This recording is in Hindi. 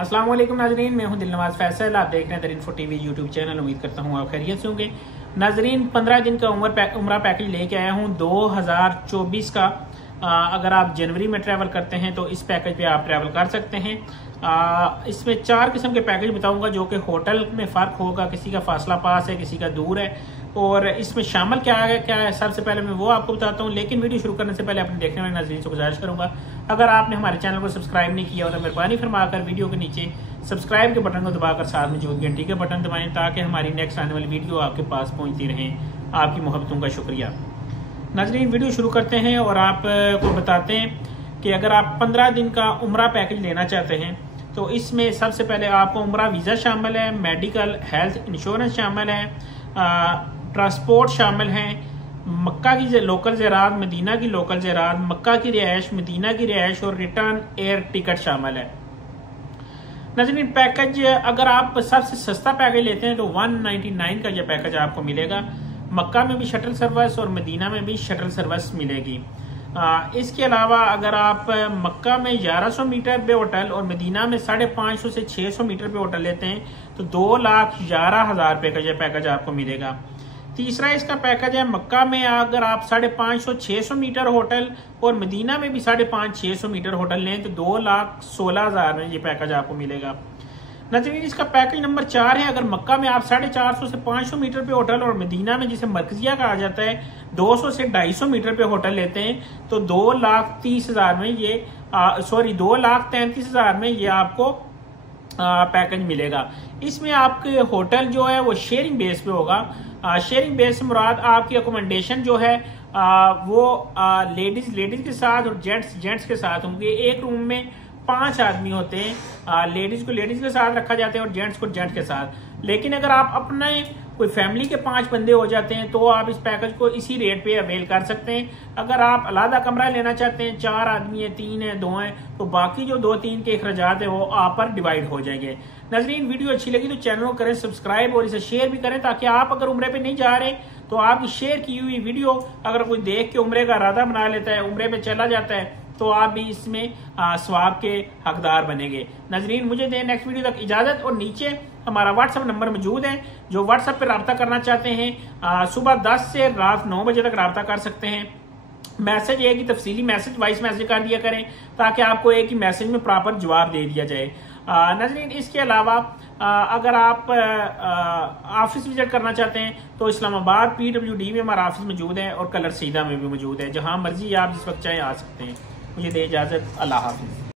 अस्सलाम वालेकुम नाजरीन, मैं हूं दिलनवाज फैसल। आप देख रहे हैं दरिनफो टीवी यूट्यूब चैनल। उम्मीद करता हूं आप खैरियत से होंगे। नाजरीन, 15 दिन का उम्रा पैकेज लेके आया हूं 2024 का। अगर आप जनवरी में ट्रैवल करते हैं तो इस पैकेज पे आप ट्रैवल कर सकते हैं। इसमें 4 किस्म के पैकेज बताऊंगा जो कि होटल में फ़र्क होगा। किसी का फासला पास है, किसी का दूर है, और इसमें शामिल क्या है सबसे पहले मैं वो आपको बताता हूँ। लेकिन वीडियो शुरू करने से पहले अपने देखने वाले नाज़रीन से गुजारिश करूंगा, अगर आपने हमारे चैनल को सब्सक्राइब नहीं किया हो तो मेहरबानी फरमाकर वीडियो के नीचे सब्सक्राइब के बटन को दबाकर साथ में जो घंटी के बटन दबाएं, ताकि हमारी नेक्स्ट आने वाली वीडियो आपके पास पहुँचती रहें। आपकी मोहब्बतों का शुक्रिया। नाज़रीन, वीडियो शुरू करते हैं और आपको बताते हैं कि अगर आप 15 दिन का उम्रा पैकेज लेना चाहते हैं तो इसमें सबसे पहले आपको उम्रा वीज़ा शामिल है, मेडिकल हेल्थ इंश्योरेंस शामिल है, ट्रांसपोर्ट शामिल है, मक्का की लोकल ज़रात, मदीना की लोकल ज़रात, मक्का की रिहाइश, मदीना की रिहाइश और रिटर्न एयर टिकट शामिल है। नाज़रीन, पैकेज अगर आप सबसे सस्ता पैकेज लेते हैं तो 199 का यह पैकेज आपको मिलेगा। मक्का में भी शटल सर्विस और मदीना में भी शटल सर्विस मिलेगी। इसके अलावा अगर आप मक्का में 1100 मीटर पे होटल और मदीना में 550 से 600 मीटर पे होटल लेते हैं तो 2,11,000 रुपये का यह पैकेज आपको मिलेगा। तीसरा इसका पैकेज है, मक्का में अगर आप 550-600 मीटर होटल और मदीना में भी 550-600 मीटर होटल लें तो 2,16,000 में ये पैकेज आपको मिलेगा। नाज़रीन, इसका पैकेज नंबर 4 है। अगर मक्का में आप 450 से 500 मीटर पे होटल और मदीना में जिसे मरकजिया कहा जाता है 200 से 250 मीटर पे होटल लेते हैं तो 2,30,000 में ये 2,33,000 में ये आपको पैकेज मिलेगा। इसमें आपके होटल जो है वो शेयरिंग बेस पे होगा। शेयरिंग बेस से मुराद आपकी अकोमोडेशन जो है वो लेडीज के साथ और जेंट्स के साथ होंगे। एक रूम में 5 आदमी होते हैं, लेडीज को लेडीज के साथ रखा जाता है और जेंट्स को जेंट्स के साथ। लेकिन अगर आप अपने कोई फैमिली के 5 बंदे हो जाते हैं तो आप इस पैकेज को इसी रेट पे अवेल कर सकते हैं। अगर आप अलग कमरा लेना चाहते हैं, 4 आदमी है, 3 है, 2 हैं, तो बाकी जो 2-3 के अखराजात है वो आप पर डिवाइड हो जाएंगे। नाज़रीन, वीडियो अच्छी लगी तो चैनल को करें सब्सक्राइब और इसे शेयर भी करें, ताकि आप अगर उम्रे पे नहीं जा रहे तो आपकी शेयर की हुई वीडियो अगर कोई देख के उम्रे का इरादा बना लेता है, उम्रे पे चला जाता है, तो आप भी इसमें सवाब के हकदार बनेंगे। नाज़रीन, मुझे दें नेक्स्ट वीडियो तक इजाजत। और नीचे हमारा व्हाट्सएप नंबर मौजूद है, जो व्हाट्सएप पे रब्ता करना चाहते हैं सुबह 10 से रात 9 बजे तक रब्ता कर सकते हैं। मैसेज एक ही तफसीली मैसेज वॉइस मैसेज कर दिया करें, ताकि आपको एक ही मैसेज में प्रॉपर जवाब दे दिया जाए। नाज़रीन, इसके अलावा अगर आप ऑफिस विजिट करना चाहते हैं तो इस्लामाबाद PWD में हमारा ऑफिस मौजूद है और कलर सीधा में भी मौजूद है। जहां मर्जी आप जिस वक्त चाहे आ सकते हैं। मुझे दे इजाजत। अल्लाह हाफिज।